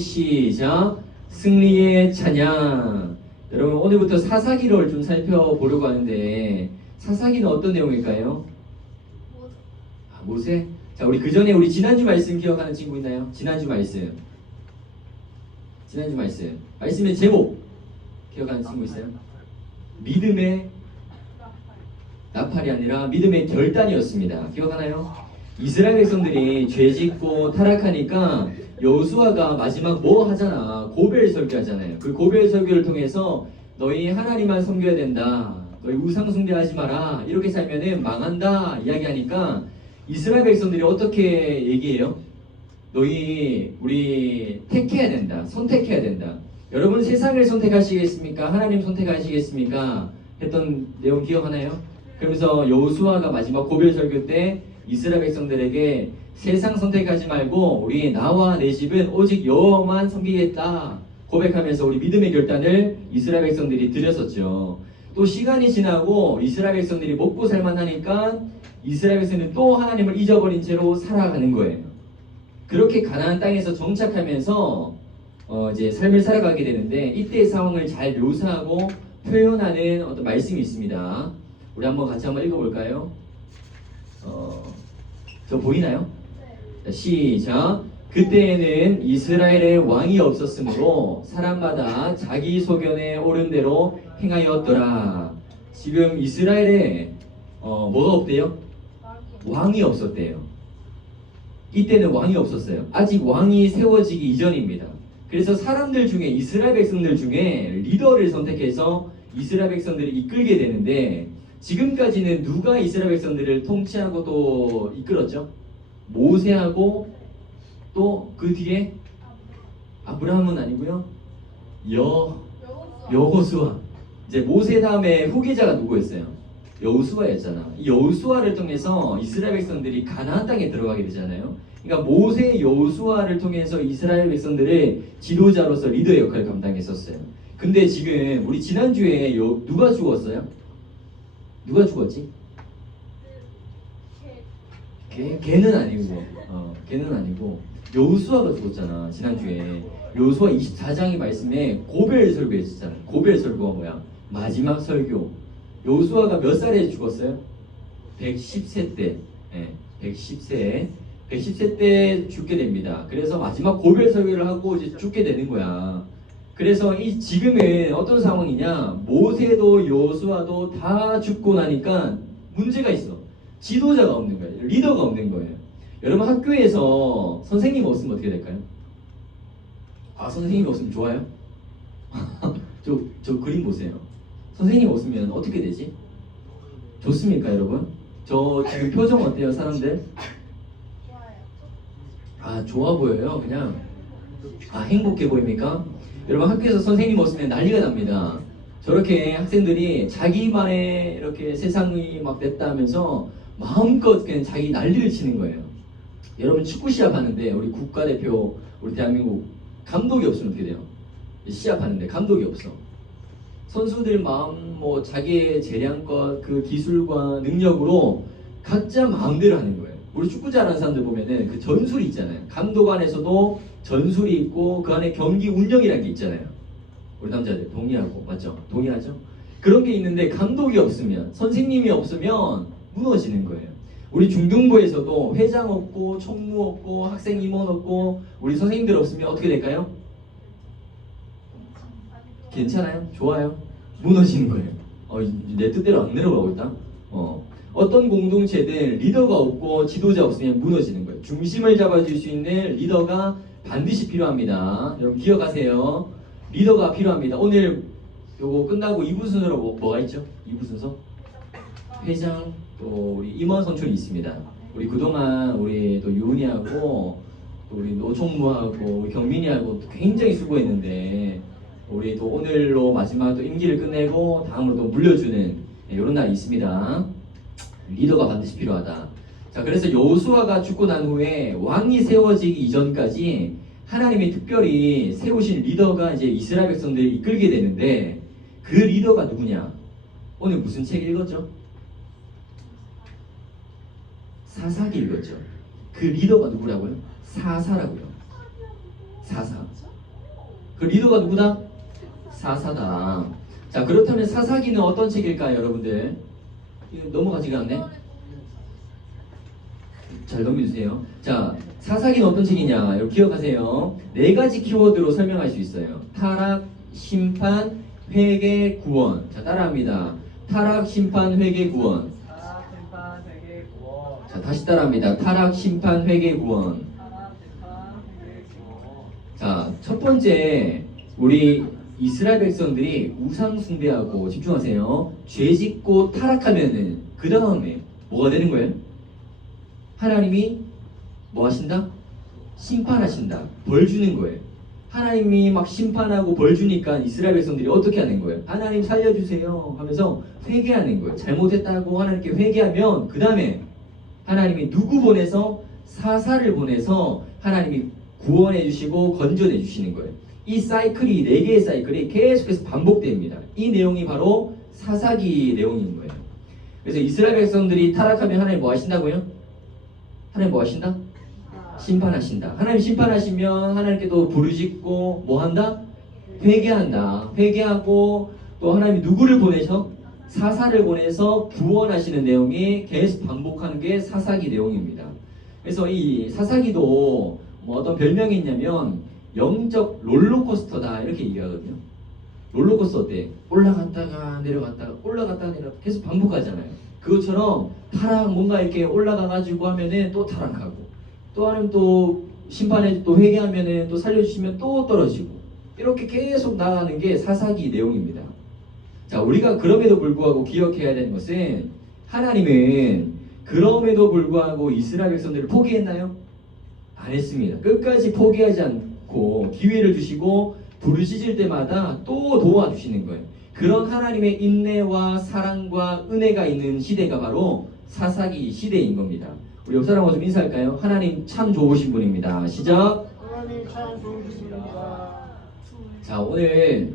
시작. 승리의 찬양. 여러분 오늘부터 사사기를 좀 살펴보려고 하는데 사사기는 어떤 내용일까요? 모세? 자, 우리 그 전에 우리 지난주 말씀 기억하는 친구 있나요? 지난주 말씀 말씀의 제목 기억하는 친구 있어요? 믿음의 나팔이 아니라 믿음의 결단이었습니다. 기억하나요? 이스라엘 백성들이 죄짓고 타락하니까 여호수아가 마지막 뭐 하잖아. 고별 설교하잖아요. 그 고별 설교를 통해서 너희 하나님만 섬겨야 된다. 너희 우상 숭배하지 마라. 이렇게 살면은 망한다 이야기하니까 이스라엘 백성들이 어떻게 얘기해요? 너희 우리 택해야 된다. 선택해야 된다. 여러분 세상을 선택하시겠습니까? 하나님 선택하시겠습니까? 했던 내용 기억하나요? 그러면서 여호수아가 마지막 고별 설교 때 이스라엘 백성들에게 세상 선택하지 말고 우리 나와 내 집은 오직 여호와만 섬기겠다 고백하면서 우리 믿음의 결단을 이스라엘 백성들이 드렸었죠. 또 시간이 지나고 이스라엘 백성들이 먹고 살만하니까 이스라엘 백성들은 또 하나님을 잊어버린 채로 살아가는 거예요. 그렇게 가나안 땅에서 정착하면서 이제 삶을 살아가게 되는데 이때의 상황을 잘 묘사하고 표현하는 어떤 말씀이 있습니다. 우리 같이 한번 읽어볼까요? 저 보이나요? 자, 시작. 그때에는 이스라엘의 왕이 없었으므로 사람마다 자기 소견에 옳은 대로 행하였더라. 지금 이스라엘에 뭐가 없대요? 왕이 없었대요. 이때는 왕이 없었어요. 아직 왕이 세워지기 이전입니다. 그래서 사람들 중에 이스라엘 백성들 중에 리더를 선택해서 이스라엘 백성들을 이끌게 되는데 지금까지는 누가 이스라엘 백성들을 통치하고 또 이끌었죠? 모세하고 또 그 뒤에 아브라함은 아니고요. 여호수아. 이제 모세 다음에 후계자가 누구였어요? 여호수아였잖아. 이 여호수아를 통해서 이스라엘 백성들이 가나안 땅에 들어가게 되잖아요. 그러니까 모세 여호수아를 통해서 이스라엘 백성들의 지도자로서 리더 역할을 감당했었어요. 근데 지금 우리 지난주에 누가 죽었어요? 누가 죽었지? 걔는 아니고 여호수아가 죽었잖아. 지난주에 여호수아 24장의 말씀에 고별 설교했었잖아. 고별 설교가 뭐야? 마지막 설교. 여호수아가 몇 살에 죽었어요? 110세 때. 110세 때 죽게 됩니다. 그래서 마지막 고별 설교를 하고 이제 죽게 되는 거야. 그래서 지금은 어떤 상황이냐? 모세도 여호수아도 다 죽고 나니까 문제가 있어. 지도자가 없는 거예요. 리더가 없는 거예요. 여러분 학교에서 선생님 없으면 어떻게 될까요? 선생님이 없으면 좋아요? 저 그림 보세요. 선생님 없으면 어떻게 되지? 좋습니까 여러분? 저 지금 표정 어때요 사람들? 좋아 보여요. 그냥 행복해 보입니까? 여러분 학교에서 선생님 없으면 난리가 납니다. 저렇게 학생들이 자기만의 이렇게 세상이 막 됐다 하면서 마음껏 그냥 자기 난리를 치는 거예요. 여러분 축구 시합하는데 우리 국가대표 우리 대한민국 감독이 없으면 어떻게 돼요? 시합하는데 감독이 없어. 선수들 마음 자기의 재량과 그 기술과 능력으로 각자 마음대로 하는 거예요. 우리 축구 잘하는 사람들 보면은 그 전술이 있잖아요. 감독 안에서도 전술이 있고 그 안에 경기 운영이라는 게 있잖아요. 우리 남자들 동의하고 맞죠? 동의하죠? 그런 게 있는데 감독이 없으면 선생님이 없으면 무너지는 거예요. 우리 중등부에서도 회장 없고 총무 없고 학생 임원 없고 우리 선생님들 없으면 어떻게 될까요? 괜찮아요? 좋아요? 무너지는 거예요. 내 뜻대로 안 내려가고 있다? 어떤 공동체든 리더가 없고 지도자 없으면 무너지는 거예요. 중심을 잡아줄 수 있는 리더가 반드시 필요합니다. 여러분 기억하세요. 리더가 필요합니다. 오늘 요거 끝나고 2부 순서로 뭐가 있죠? 2부 순서? 회장, 또 우리 임원 선출이 있습니다. 우리 그동안 우리 또 유은이하고 또 우리 노총무하고 경민이하고 굉장히 수고했는데 우리 또 오늘로 마지막 또 임기를 끝내고 다음으로 또 물려주는 이런 날이 있습니다. 리더가 반드시 필요하다. 자, 그래서 여호수아가 죽고 난 후에 왕이 세워지기 이전까지 하나님이 특별히 세우신 리더가 이제 이스라엘 백성들을 이끌게 되는데 그 리더가 누구냐? 오늘 무슨 책 읽었죠? 사사기 읽었죠. 그 리더가 누구라고요? 사사라고요. 사사. 그 리더가 누구다? 사사다. 자, 그렇다면 사사기는 어떤 책일까요, 여러분들? 이거 넘어가지가 않네? 잘 넘겨주세요. 자, 사사기는 어떤 책이냐? 여러분 기억하세요. 네 가지 키워드로 설명할 수 있어요. 타락, 심판, 회개, 구원. 자, 따라합니다. 타락, 심판, 회개, 구원. 타락, 심판, 회개, 구원. 자, 다시 따라합니다. 타락, 심판, 회개, 구원. 타락, 심판, 회개, 구원. 자, 첫 번째, 우리 이스라엘 백성들이 우상 숭배하고, 집중하세요. 죄 짓고 타락하면은 그 다음에 뭐가 되는 거예요? 하나님이 뭐 하신다? 심판하신다. 벌 주는 거예요. 하나님이 막 심판하고 벌 주니까 이스라엘 백성들이 어떻게 하는 거예요? 하나님 살려주세요 하면서 회개하는 거예요. 잘못했다고 하나님께 회개하면 그 다음에 하나님이 누구 보내서? 사사를 보내서 하나님이 구원해 주시고 건져내 주시는 거예요. 이 사이클이, 네 개의 사이클이 계속해서 반복됩니다. 이 내용이 바로 사사기 내용인 거예요. 그래서 이스라엘 백성들이 타락하면 하나님 뭐 하신다고요? 하나님 뭐 하신다? 심판하신다. 하나님 심판하시면 하나님께 또 부르짖고 뭐 한다? 회개한다. 회개하고 또 하나님이 누구를 보내셔? 사사를 보내서 구원하시는 내용이 계속 반복하는 게 사사기 내용입니다. 그래서 이 사사기도 뭐 어떤 별명이 있냐면 영적 롤러코스터다 이렇게 얘기하거든요. 롤러코스터 어때? 올라갔다가 내려갔다가 올라갔다가 내려갔다가 계속 반복하잖아요. 그것처럼 타락 뭔가 이렇게 올라가가지고 하면은 또 타락하고 또 하나님 또 심판에 또 회개하면은 또 살려주시면 또 떨어지고 이렇게 계속 나가는 게 사사기 내용입니다. 자, 우리가 그럼에도 불구하고 기억해야 되는 것은 하나님은 그럼에도 불구하고 이스라엘 백성들을 포기했나요? 안 했습니다. 끝까지 포기하지 않고 기회를 주시고 부르짖을 때마다 또 도와주시는 거예요. 그런 하나님의 인내와 사랑과 은혜가 있는 시대가 바로 사사기 시대인 겁니다. 우리 옆 사람하고 좀 인사할까요? 하나님 참 좋으신 분입니다. 시작. 하나님 참 좋으십니다. 자, 오늘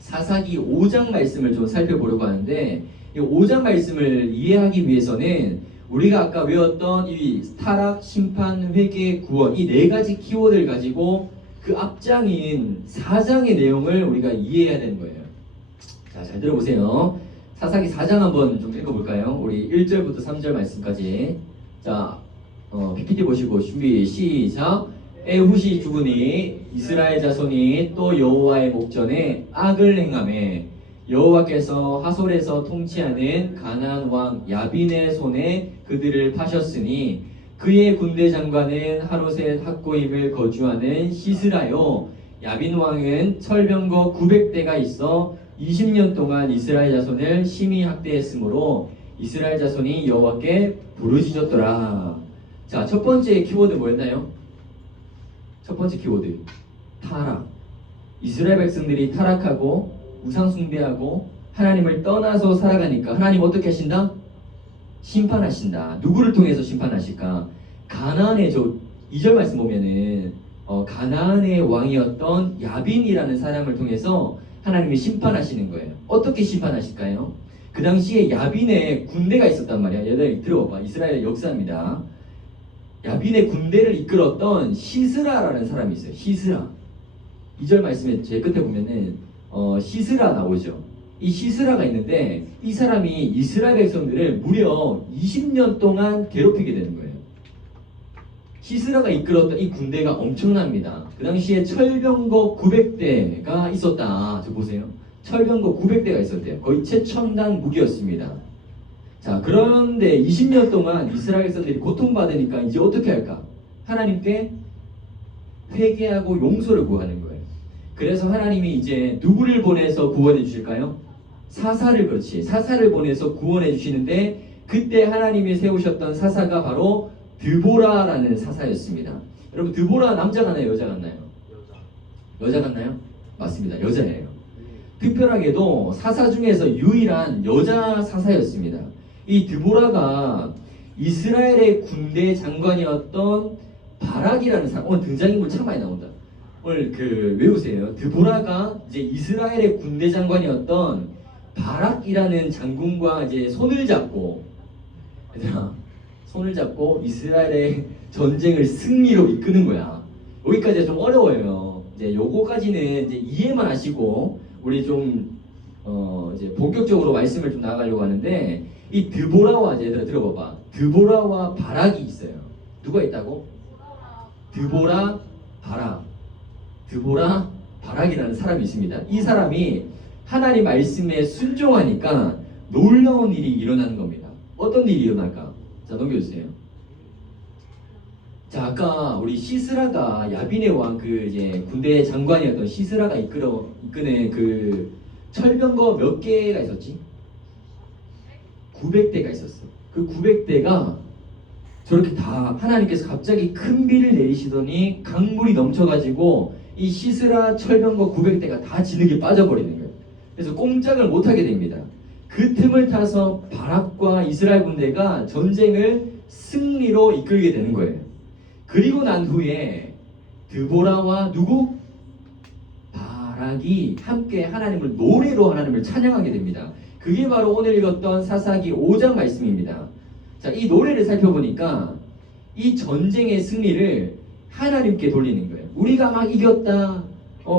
사사기 5장 말씀을 좀 살펴보려고 하는데 이 5장 말씀을 이해하기 위해서는 우리가 아까 외웠던 이 타락, 심판, 회개, 구원 이 네 가지 키워드를 가지고 그 앞장인 4장의 내용을 우리가 이해해야 되는 거예요. 자, 잘 들어보세요. 사사기 4장 한번 좀 읽어볼까요? 우리 1절부터 3절 말씀까지. 자, PPT 보시고 준비 시작. 에훗이 죽으니 이스라엘 자손이 또 여호와의 목전에 악을 행하매 여호와께서 하솔에서 통치하는 가나안 왕 야빈의 손에 그들을 파셨으니 그의 군대 장관은 하롯의 학고임을 거주하는 시스라요. 야빈 왕은 철병거 900대가 있어 20년 동안 이스라엘 자손을 심히 학대했으므로 이스라엘 자손이 여호와께 부르짖었더라. 자, 첫 번째 키워드 뭐였나요? 첫 번째 키워드 타락. 이스라엘 백성들이 타락하고 우상 숭배하고 하나님을 떠나서 살아가니까 하나님 어떻게 하신다? 심판하신다. 누구를 통해서 심판하실까? 가나안의 2절 말씀 보면은 가나안의 왕이었던 야빈이라는 사람을 통해서 하나님이 심판하시는 거예요. 어떻게 심판하실까요? 그 당시에 야빈의 군대가 있었단 말이야. 얘들 들어봐. 이스라엘의 역사입니다. 야빈의 군대를 이끌었던 시스라라는 사람이 있어요. 시스라. 2절 말씀에 제 끝에 보면은 시스라 나오죠. 이 시스라가 있는데 이 사람이 이스라엘 백성들을 무려 20년 동안 괴롭히게 되는 거예요. 시스라가 이끌었던 이 군대가 엄청납니다. 그 당시에 철병거 900대가 있었다. 저 보세요. 철병거 900대가 있었대요. 거의 최첨단 무기였습니다. 자, 그런데 20년 동안 이스라엘 백성들이 고통받으니까 이제 어떻게 할까? 하나님께 회개하고 용서를 구하는 거예요. 그래서 하나님이 이제 누구를 보내서 구원해 주실까요? 사사를, 그렇지. 사사를 보내서 구원해 주시는데 그때 하나님이 세우셨던 사사가 바로 드보라라는 사사였습니다. 여러분, 드보라 남자 같나요? 여자 같나요? 여자 같나요? 맞습니다. 여자예요. 특별하게도 사사 중에서 유일한 여자 사사였습니다. 이 드보라가 이스라엘의 군대 장관이었던 바락이라는 사람, 오늘 등장인물 참 많이 나온다. 오늘 외우세요. 드보라가 이제 이스라엘의 군대 장관이었던 바락이라는 장군과 이제 손을 잡고, 얘들아, 손을 잡고 이스라엘의 전쟁을 승리로 이끄는 거야. 여기까지가 좀 어려워요. 이제 요거까지는 이제 이해만 하시고 우리 좀 이제 본격적으로 말씀을 좀 나가려고 하는데 이 드보라와 얘들아 들어봐봐. 드보라와 바락이 있어요. 누가 있다고? 드보라, 바락. 드보라, 바락이라는 사람이 있습니다. 이 사람이 하나님 말씀에 순종하니까 놀라운 일이 일어나는 겁니다. 어떤 일이 일어날까? 자, 넘겨주세요. 자, 아까 우리 시스라가 야빈의 왕 그 이제 군대 장관이었던 시스라가 이끄는 그 철병거 몇 개가 있었지? 900대가 있었어. 그 900대가 저렇게 다 하나님께서 갑자기 큰 비를 내리시더니 강물이 넘쳐가지고 이 시스라 철병거 900대가 다 진흙에 빠져버리는 거예요. 그래서 꼼짝을 못하게 됩니다. 그 틈을 타서 바락과 이스라엘 군대가 전쟁을 승리로 이끌게 되는 거예요. 그리고 난 후에 드보라와 누구? 바락이 함께 하나님을 노래로 하나님을 찬양하게 됩니다. 그게 바로 오늘 읽었던 사사기 5장 말씀입니다. 자, 이 노래를 살펴보니까 이 전쟁의 승리를 하나님께 돌리는 거예요. 우리가 막 이겼다.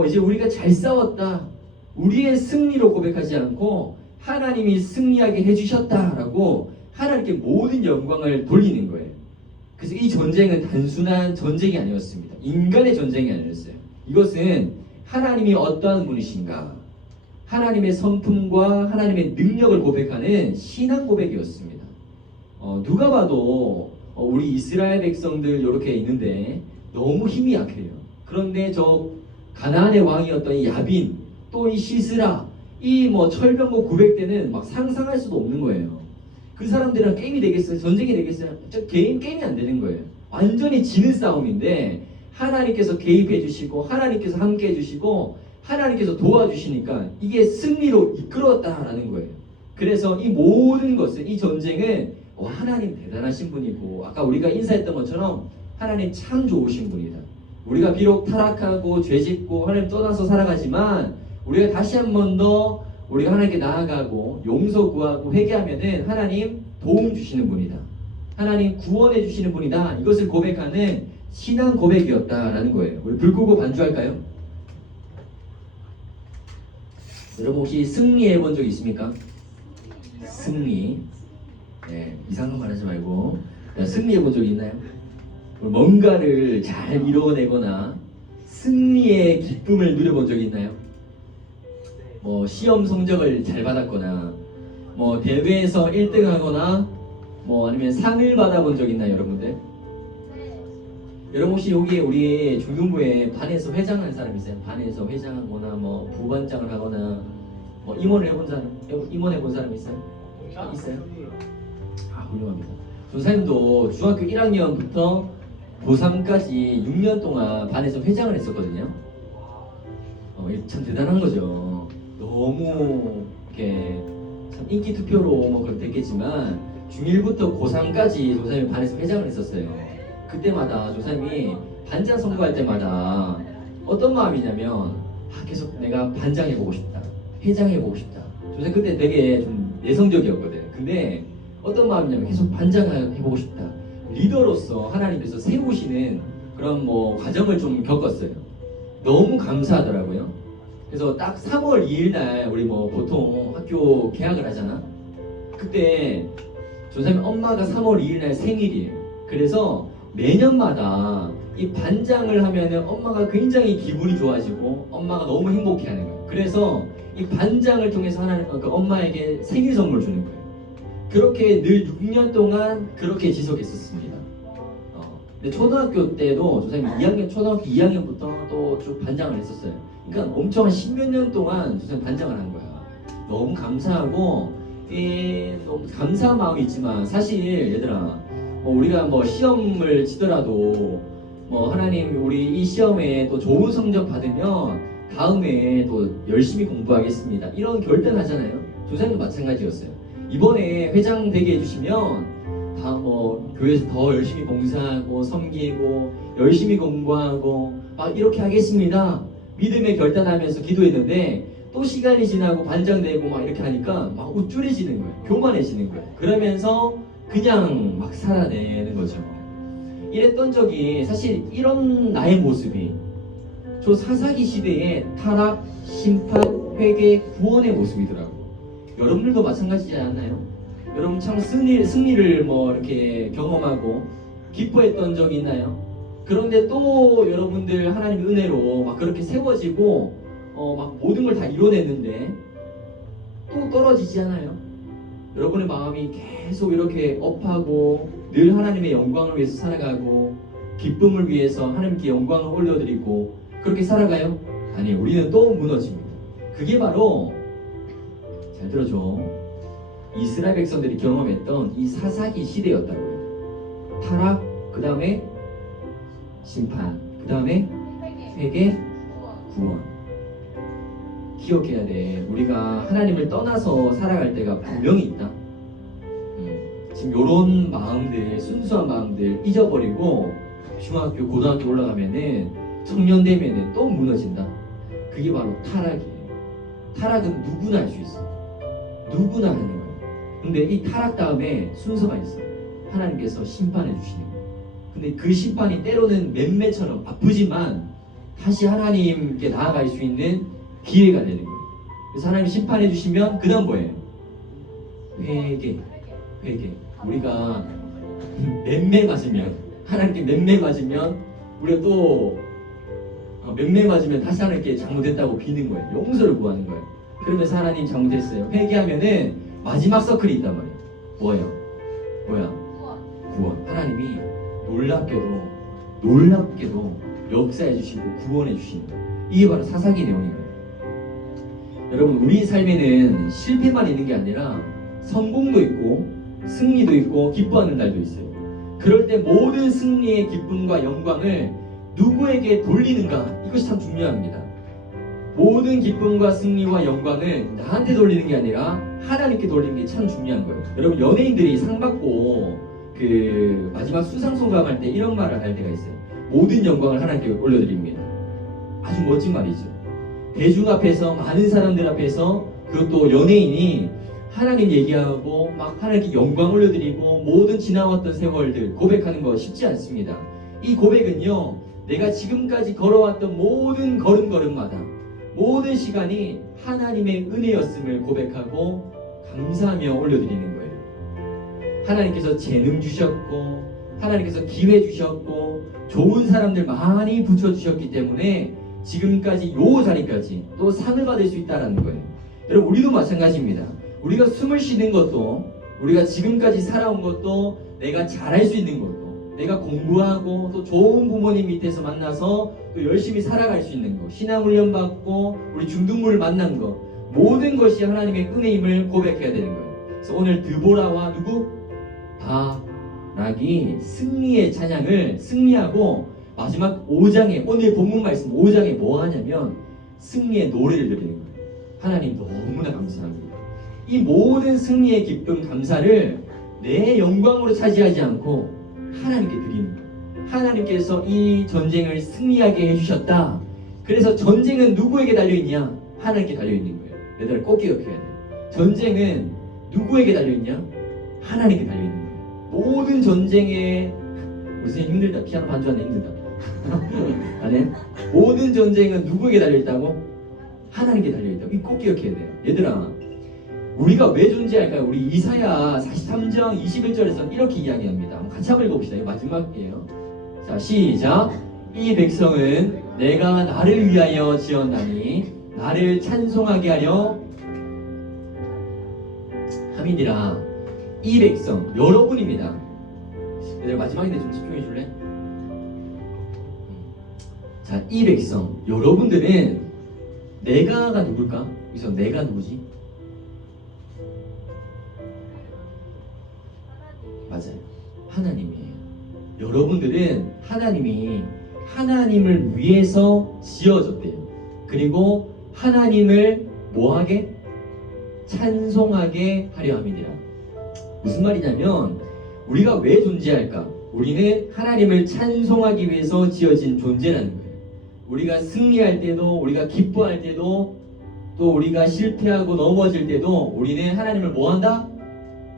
이제 우리가 잘 싸웠다. 우리의 승리로 고백하지 않고 하나님이 승리하게 해주셨다라고 하나님께 모든 영광을 돌리는 거예요. 그래서 이 전쟁은 단순한 전쟁이 아니었습니다. 인간의 전쟁이 아니었어요. 이것은 하나님이 어떠한 분이신가, 하나님의 성품과 하나님의 능력을 고백하는 신앙 고백이었습니다. 누가 봐도 우리 이스라엘 백성들 이렇게 있는데 너무 힘이 약해요. 그런데 저 가나안의 왕이었던 이 야빈, 또 이 시스라, 이 뭐 철병거 900대는 막 상상할 수도 없는 거예요. 그 사람들이랑 게임이 되겠어요? 전쟁이 되겠어요? 저 게임이 안 되는 거예요. 완전히 지는 싸움인데 하나님께서 개입해 주시고 하나님께서 함께 해주시고 하나님께서 도와주시니까 이게 승리로 이끌었다라는 거예요. 그래서 이 모든 것은, 이 전쟁은 하나님 대단하신 분이고, 아까 우리가 인사했던 것처럼 하나님 참 좋으신 분이다. 우리가 비록 타락하고 죄짓고 하나님 떠나서 살아가지만 우리가 다시 한 번 더 우리가 하나님께 나아가고 용서 구하고 회개하면은 하나님 도움 주시는 분이다. 하나님 구원해 주시는 분이다. 이것을 고백하는 신앙 고백이었다라는 거예요. 우리 불 끄고 반주할까요? 여러분 혹시 승리해 본 적 있습니까? 승리. 네, 이상한 말 하지 말고 승리해 본 적 있나요? 뭔가를 잘 이뤄내거나 승리의 기쁨을 누려본 적이 있나요? 뭐 시험 성적을 잘 받았거나 뭐 대회에서 1등 하거나 뭐 아니면 상을 받아본 적 있나요, 여러분들? 여러분 혹시 여기 우리 중등부에 반에서 회장한 사람 있어요? 반에서 회장하거나 뭐 부반장을 하거나 뭐 임원을 해본 사람, 임원 해본 사람 있어요? 있어요? 아, 훌륭합니다. 조사님도 중학교 1학년부터 고3까지 6년 동안 반에서 회장을 했었거든요. 참 대단한 거죠. 너무 이렇게 참 인기 투표로 뭐 그렇게 됐겠지만 중1부터 고3까지 조사님이 반에서 회장을 했었어요. 그때마다 조사님이 반장 선거할 때마다 어떤 마음이냐면 계속 내가 반장 해보고 싶다, 회장 해보고 싶다. 조사님 그때 되게 좀 내성적이었거든. 근데 어떤 마음이냐면 계속 반장 해보고 싶다. 리더로서 하나님께서 세우시는 그런 뭐 과정을 좀 겪었어요. 너무 감사하더라고요. 그래서 딱 3월 2일 날 우리 뭐 보통 학교 개학을 하잖아. 그때 조사님 엄마가 3월 2일 날 생일이에요. 그래서 매년마다 이 반장을 하면은 엄마가 굉장히 기분이 좋아지고 엄마가 너무 행복해하는 거예요. 그래서 이 반장을 통해서 하나님, 엄마에게 생일 선물 주는 거예요. 그렇게 늘 6년 동안 그렇게 지속했었습니다. 근데 초등학교 때도 조사님 초등학교 2학년부터 또 쭉 반장을 했었어요. 그러니까 엄청 한 10몇 년 동안 조사님 반장을 한 거야. 너무 감사하고 너무 감사한 마음이 있지만 사실 얘들아 우리가 뭐 시험을 치더라도 뭐 하나님 우리 이 시험에 또 좋은 성적 받으면 다음에 또 열심히 공부하겠습니다. 이런 결단하잖아요. 조사님도 마찬가지였어요. 이번에 회장 되게 해주시면 다 뭐 교회에서 더 열심히 봉사하고 섬기고 열심히 공부하고 막 이렇게 하겠습니다. 믿음에 결단하면서 기도했는데 또 시간이 지나고 반장되고 막 이렇게 하니까 막 우쭐해지는 거예요. 교만해지는 거예요. 그러면서 그냥 막 살아내는 거죠. 이랬던 적이 사실 이런 나의 모습이 저 사사기 시대의 타락, 심판, 회개, 구원의 모습이더라고요. 여러분들도 마찬가지지 않나요? 여러분 참 승리를 뭐 이렇게 경험하고 기뻐했던 적이 있나요? 그런데 또 여러분들 하나님의 은혜로 막 그렇게 세워지고 막 모든 걸 다 이뤄냈는데 또 떨어지지 않아요? 여러분의 마음이 계속 이렇게 업하고 늘 하나님의 영광을 위해서 살아가고 기쁨을 위해서 하나님께 영광을 올려드리고 그렇게 살아가요? 아니, 우리는 또 무너집니다. 그게 바로 잘 들어줘. 이스라엘 백성들이 경험했던 이 사사기 시대였다고요. 타락, 그 다음에 심판, 그 다음에 회개, 구원. 기억해야 돼. 우리가 하나님을 떠나서 살아갈 때가 분명히 있다. 지금 요런 마음들, 순수한 마음들 잊어버리고 중학교, 고등학교 올라가면은 청년 되면은 또 무너진다. 그게 바로 타락이에요. 타락은 누구나 할 수 있어. 누구나 하는 거예요. 근데 이 타락 다음에 순서가 있어. 하나님께서 심판해 주시는 거예요. 근데 그 심판이 때로는 맴매처럼 아프지만 다시 하나님께 나아갈 수 있는 기회가 되는 거예요. 그래서 하나님 심판해 주시면 그 다음 뭐예요? 회개. 우리가 맴매 맞으면, 하나님께 맴매 맞으면 우리가 또 맴매 맞으면 다시 하나님께 잘못했다고 비는 거예요. 용서를 구하는 거예요. 그러면서 하나님 잘못했어요. 회개하면은 마지막 서클이 있단 말이에요. 뭐야? 구원. 하나님이 놀랍게도 역사해 주시고 구원해 주시는 거예요. 이게 바로 사사기 내용인 거예요. 여러분, 우리 삶에는 실패만 있는 게 아니라 성공도 있고 승리도 있고 기뻐하는 날도 있어요. 그럴 때 모든 승리의 기쁨과 영광을 누구에게 돌리는가, 이것이 참 중요합니다. 모든 기쁨과 승리와 영광을 나한테 돌리는 게 아니라 하나님께 돌리는 게 참 중요한 거예요. 여러분, 연예인들이 상 받고 그 마지막 수상 소감할 때 이런 말을 할 때가 있어요. 모든 영광을 하나님께 올려드립니다. 아주 멋진 말이죠. 대중 앞에서, 많은 사람들 앞에서, 그것도 연예인이 하나님 얘기하고 막 하나님께 영광 올려드리고 모든 지나왔던 세월들 고백하는 거 쉽지 않습니다. 이 고백은요, 내가 지금까지 걸어왔던 모든 걸음걸음마다 모든 시간이 하나님의 은혜였음을 고백하고 감사하며 올려드리는 거예요. 하나님께서 재능 주셨고 하나님께서 기회 주셨고 좋은 사람들 많이 붙여주셨기 때문에 지금까지 요 자리까지 또 상을 받을 수 있다는 거예요. 여러분, 우리도 마찬가지입니다. 우리가 숨을 쉬는 것도, 우리가 지금까지 살아온 것도, 내가 잘할 수 있는 것도, 내가 공부하고 또 좋은 부모님 밑에서 만나서 또 열심히 살아갈 수 있는 것, 신앙훈련 받고 우리 중등부를 만난 것, 모든 것이 하나님의 은혜임을 고백해야 되는 거예요. 그래서 오늘 드보라와 누구? 바락이 승리의 찬양을 승리하고 마지막 5장에, 오늘 본문 말씀 5장에 뭐 하냐면 승리의 노래를 드리는 거예요. 하나님 너무나 감사합니다. 이 모든 승리의 기쁨, 감사를 내 영광으로 차지하지 않고 하나님께 드리는 거예요. 하나님께서 이 전쟁을 승리하게 해주셨다. 그래서 전쟁은 누구에게 달려있냐? 하나님께 달려있는 거예요. 얘들아, 꼭 기억해야 돼요. 전쟁은 누구에게 달려있냐? 하나님께 달려있는 거예요. 모든 전쟁에, 무슨 힘들다, 피아노 반주하는 힘들다. 아니, 모든 전쟁은 누구에게 달려있다고? 하나님께 달려있다고. 이거 꼭 기억해야 돼요. 얘들아, 우리가 왜 존재할까요? 우리 이사야 43장 21절에서 이렇게 이야기합니다. 같이 한번 읽어봅시다. 이거 마지막이에요. 자, 시작. 이 백성은 내가 나를 위하여 지었나니 나를 찬송하게 하려 함이니라. 이 백성, 여러분입니다. 얘들아, 마지막인데 좀 집중해 줄래? 자, 이 백성, 여러분들은 내가가 누굴까? 여기서 내가 누구지? 맞아요. 하나님이에요. 여러분들은 하나님이 하나님을 위해서 지어졌대요. 그리고 하나님을 뭐하게? 찬송하게 하려 함이니라. 무슨 말이냐면 우리가 왜 존재할까? 우리는 하나님을 찬송하기 위해서 지어진 존재라는 거예요. 우리가 승리할 때도, 우리가 기뻐할 때도, 또 우리가 실패하고 넘어질 때도 우리는 하나님을 뭐 한다?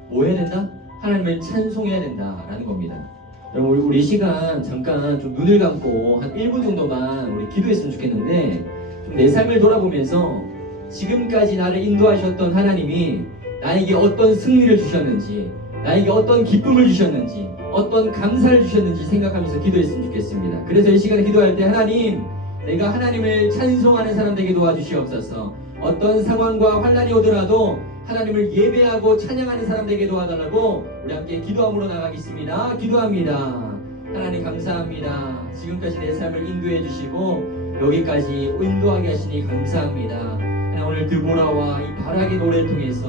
뭐 해야 된다? 하나님을 찬송해야 된다라는 겁니다. 여러분 우리 시간 잠깐 좀 눈을 감고 한 1분 정도만 우리 기도했으면 좋겠는데 좀 내 삶을 돌아보면서 지금까지 나를 인도하셨던 하나님이 나에게 어떤 승리를 주셨는지 나에게 어떤 기쁨을 주셨는지 어떤 감사를 주셨는지 생각하면서 기도했으면 좋겠습니다. 그래서 이 시간에 기도할 때 하나님 내가 하나님을 찬송하는 사람 되게 도와주시옵소서. 어떤 상황과 환난이 오더라도 하나님을 예배하고 찬양하는 사람 되게 도와달라고 우리 함께 기도함으로 나가겠습니다. 기도합니다. 하나님 감사합니다. 지금까지 내 삶을 인도해 주시고 여기까지 인도하게 하시니 감사합니다. 하나님 오늘 드보라와 이 바락의 노래를 통해서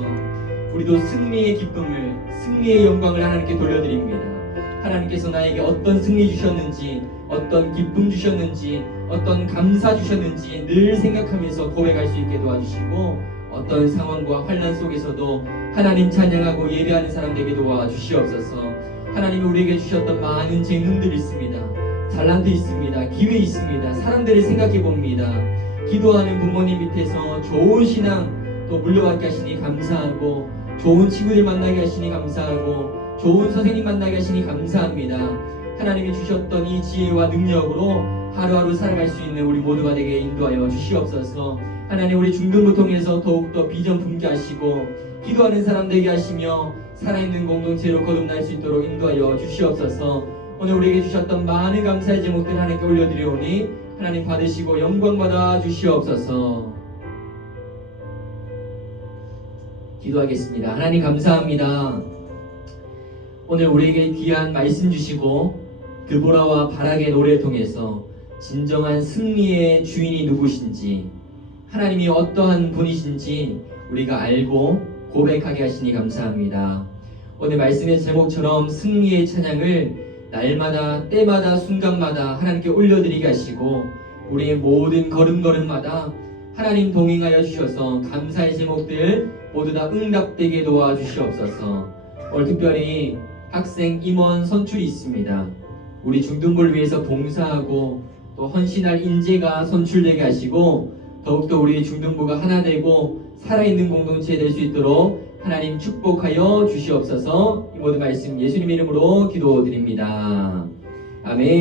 우리도 승리의 기쁨을 승리의 영광을 하나님께 돌려드립니다. 하나님께서 나에게 어떤 승리 주셨는지 어떤 기쁨 주셨는지 어떤 감사 주셨는지 늘 생각하면서 고백할 수 있게 도와주시고 어떤 상황과 환난 속에서도 하나님 찬양하고 예배하는 사람 되게 도와주시옵소서. 하나님이 우리에게 주셨던 많은 재능들이 있습니다. 달란트 있습니다. 기회 있습니다. 사람들을 생각해 봅니다. 기도하는 부모님 밑에서 좋은 신앙 또 물려받게 하시니 감사하고 좋은 친구들 만나게 하시니 감사하고 좋은 선생님 만나게 하시니 감사합니다. 하나님이 주셨던 이 지혜와 능력으로 하루하루 살아갈 수 있는 우리 모두가 되게 인도하여 주시옵소서. 하나님 우리 중등부 통해서 더욱더 비전 품게 하시고 기도하는 사람 되게 하시며 살아있는 공동체로 거듭날 수 있도록 인도하여 주시옵소서. 오늘 우리에게 주셨던 많은 감사의 제목들 하나님께 올려드리오니 하나님 받으시고 영광 받아 주시옵소서. 기도하겠습니다. 하나님 감사합니다. 오늘 우리에게 귀한 말씀 주시고 드보라와 바락의 노래를 통해서 진정한 승리의 주인이 누구신지 하나님이 어떠한 분이신지 우리가 알고 고백하게 하시니 감사합니다. 오늘 말씀의 제목처럼 승리의 찬양을 날마다 때마다 순간마다 하나님께 올려드리게 하시고 우리의 모든 걸음걸음마다 하나님 동행하여 주셔서 감사의 제목들 모두 다 응답되게 도와주시옵소서. 오늘 특별히 학생 임원 선출이 있습니다. 우리 중등부를 위해서 봉사하고 또 헌신할 인재가 선출되게 하시고 더욱더 우리 중등부가 하나 되고 살아있는 공동체 될 수 있도록 하나님 축복하여 주시옵소서. 이 모든 말씀 예수님 이름으로 기도드립니다. 아멘.